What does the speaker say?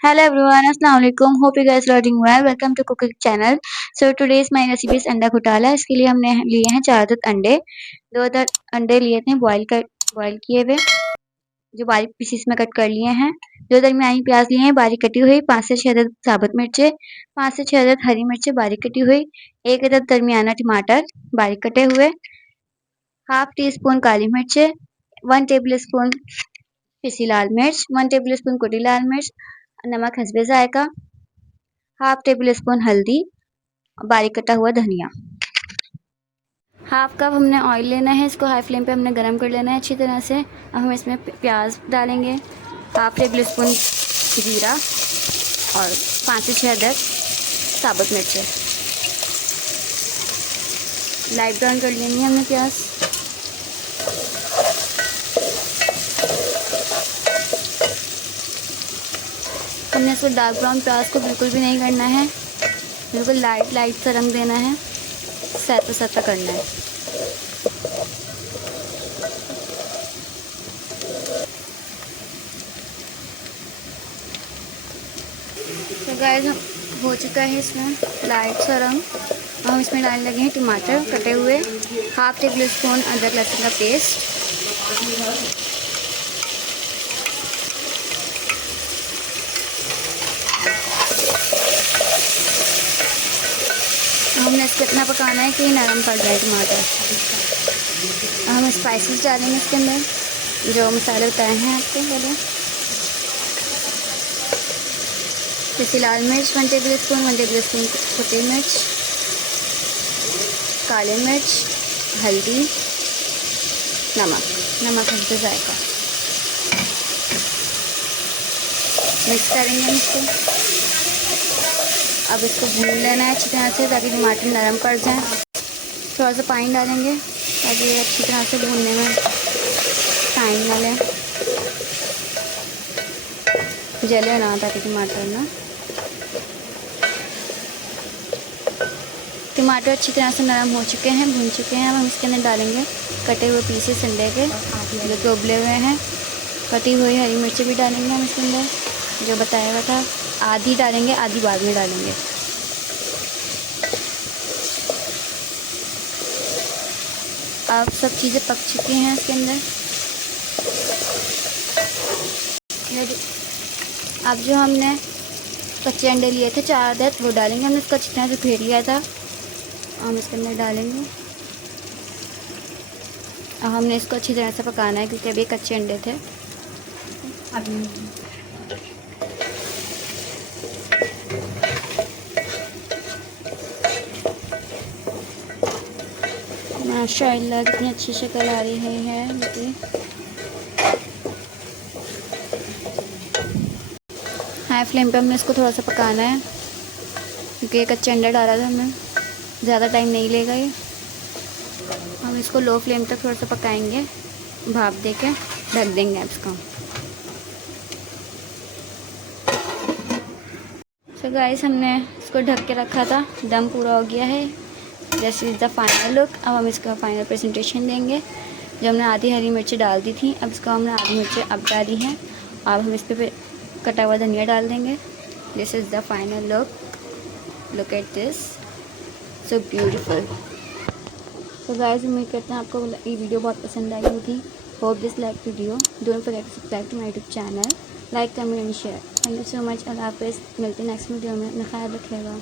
Hello everyone, Assalamu alaikum. Hope you guys are doing well. Welcome to cooking channel. So today's my recipe is अंडा घोटाला. इसके लिए हमने लिए हैं 4 अदद अंडे. 2 अदद अंडे लिए थे बॉईल किए हुए, जो बारीक पीसेस में कट कर लिए हैं. 2 दरमियानी प्याज लिए हैं बारीक कटी हुई. 5 से 6 अदद साबुत मिर्चें, 5 से 6 अदद हरी मिर्चें बारीक कटी हुई, 1 अदद दरमियाना टमाटर बारीक कटे हुए, हाफ टी स्पून काली मिर्चें, 1 टेबल स्पून पिसी लाल मिर्च, 1 टेबल स्पून कुटी लाल मिर्च, नमक हस्बे जायका, हाफ टेबल स्पून हल्दी, बारीक कटा हुआ धनिया. हाफ कप हमने ऑयल लेना है. इसको हाई फ्लेम पे हमने गरम कर लेना है अच्छी तरह से. अब हम इसमें प्याज डालेंगे, हाफ टेबल स्पून जीरा और 5 से 6 अदद साबुत मिर्चें. लाइट ब्राउन कर लेनी है हमने प्याज. हमने इसको डार्क ब्राउन प्याज को बिल्कुल भी नहीं करना है, बिल्कुल लाइट सा रंग देना है, सैता करना है. तो गाइस हो चुका है इसमें लाइट सा रंग. हम इसमें डालने लगे हैं टमाटर कटे हुए, हाफ टेबल स्पून अदरक लहसुन का पेस्ट, हमने इसको इतना पकाना है कि नरम पड़ जाए टमाटर. हम स्पाइसेस डालेंगे इसके अंदर, जो मसाले बताए हैं आपको पहले. पिसी लाल मिर्च 1 टेबल स्पून, 1 टेबल स्पून कुटी मिर्च, काली मिर्च, हल्दी, नमक हल्दी जायका. मिक्स करेंगे हम इसको. अब इसको भून लेना है अच्छी तरह से ताकि टमाटर नरम पड़ जाए. थोड़ा सा पानी डालेंगे ताकि ये अच्छी तरह से भूनने में टाइम ना लें, जले ना ताकि टमाटर अच्छी तरह से नरम हो चुके हैं, भून चुके हैं. अब हम इसके अंदर डालेंगे कटे हुए पीसेस अंडे के जो कि उबले हुए हैं. कटी हुई हरी मिर्चें भी डालेंगे हम इसके अंदर, जो बताया हुआ था. आधी डालेंगे, आधी बाद में डालेंगे. अब सब चीज़ें पक चुकी हैं इसके अंदर. अब जो हमने कच्चे अंडे लिए थे 4 अदद, वो डालेंगे. हमने इसको अच्छी तरह से फेंट लिया था, हम इसके अंदर डालेंगे. अब हमने इसको अच्छी तरह से पकाना है क्योंकि अभी कच्चे अंडे थे. माशाअल्लाह कितनी अच्छी शक्ल आ रही है. देखिए हाई फ्लेम पे हमने इसको थोड़ा सा पकाना है क्योंकि एक कच्चे अंडा डाला था हमने, ज़्यादा टाइम नहीं लेगा ये. हम इसको लो फ्लेम तक थोड़ा सा पकाएंगे, भाप दे के ढक देंगे इसको. तो गाइस हमने इसको ढक के रखा था, दम पूरा हो गया है. This is the final look. अब हम इसका फाइनल प्रेजेंटेशन देंगे. जो हमने आधी हरी मिर्ची डाल दी थी, अब इसको हमने आधी मिर्ची अब डाली हैं. अब हम इस पर कटा हुआ धनिया डाल देंगे. This is the final look at this, so beautiful. तो गाइस उम्मीद करते हैं आपको ये वीडियो बहुत पसंद आई होगी. Hope this like video. Don't forget to subscribe to my YouTube channel. Like comment and share. Thank you so much. अल्लाह हाफ़िज़. मिलते हैं नेक्स्ट वीडियो में. अपना ख्याल रखिएगा.